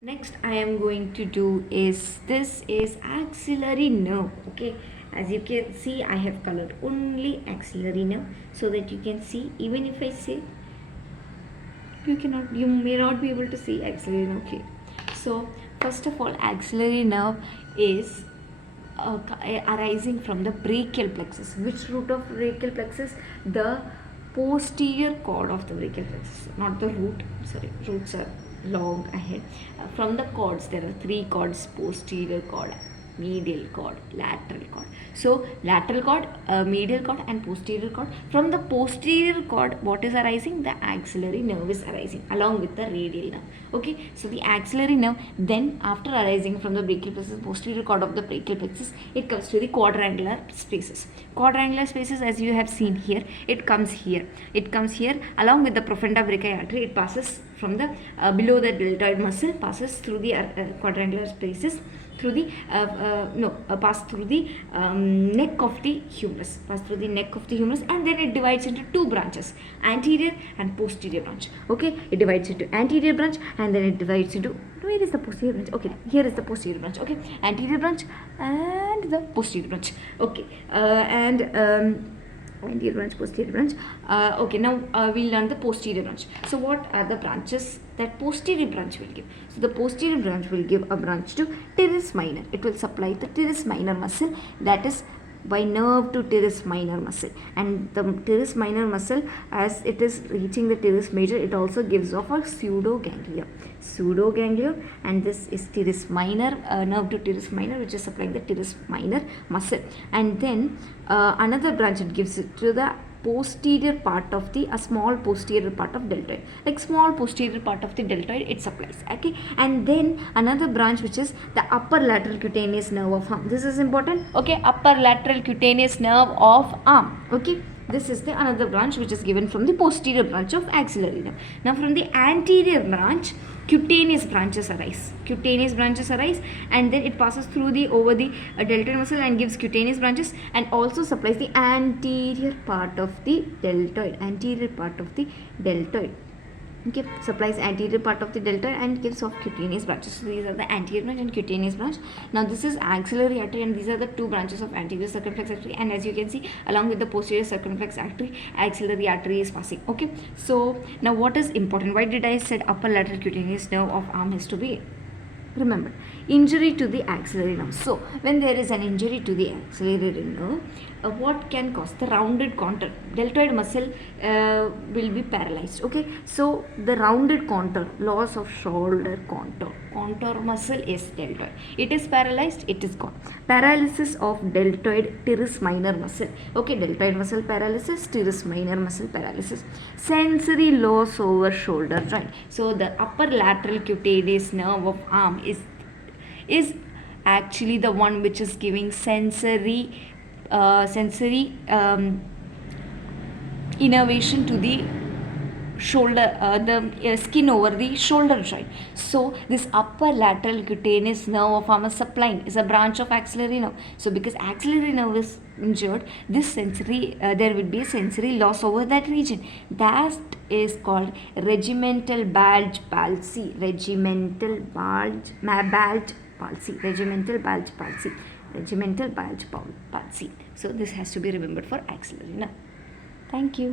Next I am going to do is, this is axillary nerve. Okay, as you can see I have colored only axillary nerve so that you can see. Even if I say, you may not be able to see axillary nerve. Okay, so first of all, axillary nerve is arising from the brachial plexus. Which root of brachial plexus? The posterior cord of the brachial plexus, not the root. Sorry, roots are long ahead. From the cords, there are three cords: posterior cord, medial cord, lateral cord. So lateral cord, medial cord and posterior cord. From the posterior cord, what is arising? The axillary nerve is arising along with the radial nerve. Okay, so the axillary nerve, then after arising from the brachial plexus, posterior cord of the brachial plexus, it comes to the quadrangular spaces. Quadrangular spaces, as you have seen here, it comes here along with the profunda brachii artery. It passes from the below the deltoid muscle, passes through the quadrangular spaces, through the pass through the neck of the humerus, and then it divides into two branches, anterior and posterior branch. Okay, it divides into anterior branch and then it divides into, where is the posterior branch? Okay, here is the posterior branch. Okay, anterior branch and the posterior branch. Okay, anterior branch, posterior branch. Okay, now we'll learn the posterior branch. So what are the branches that posterior branch will give? So the posterior branch will give a branch to teres minor. It will supply the teres minor muscle, that is by nerve to teres minor muscle, and the teres minor muscle, as it is reaching the teres major, it also gives off a pseudoganglion, and this is teres minor, nerve to teres minor, which is supplying the teres minor muscle. And then another branch it gives it to the posterior part of the small posterior part of deltoid, like small posterior part of the deltoid it supplies. Okay, and then another branch which is the upper lateral cutaneous nerve of arm. This is important. Okay, upper lateral cutaneous nerve of arm. Okay, this is the another branch which is given from the posterior branch of axillary nerve. Now from the anterior branch, cutaneous branches arise, and then it passes through the over the deltoid muscle and gives cutaneous branches, and also supplies the anterior part of the deltoid, okay, supplies anterior part of the deltoid and gives off cutaneous branches. So these are the anterior branch and cutaneous branch. Now this is axillary artery, and these are the two branches of anterior circumflex artery, and as you can see, along with the posterior circumflex artery, axillary artery is passing. Okay, so now what is important? Why did I said upper lateral cutaneous nerve of arm has to be remember? Injury to the axillary nerve. So when there is an injury to the axillary nerve, what can cause? The rounded contour, deltoid muscle will be paralyzed. Okay, so the rounded contour, loss of shoulder contour muscle is deltoid, it is paralyzed, it is gone. Paralysis of deltoid teres minor muscle. Okay, deltoid muscle paralysis, teres minor muscle paralysis. Sensory loss over shoulder joint. So the upper lateral cutaneous nerve of arm is actually the one which is giving sensory innervation to the shoulder, the skin over the shoulder joint. So this upper lateral cutaneous nerve of arm is supplying, is a branch of axillary nerve. So because axillary nerve is injured, this sensory there will be a sensory loss over that region. That is called regimental bulge palsy. Regimental bulge palsy. So this has to be remembered for axillary nerve. Thank you.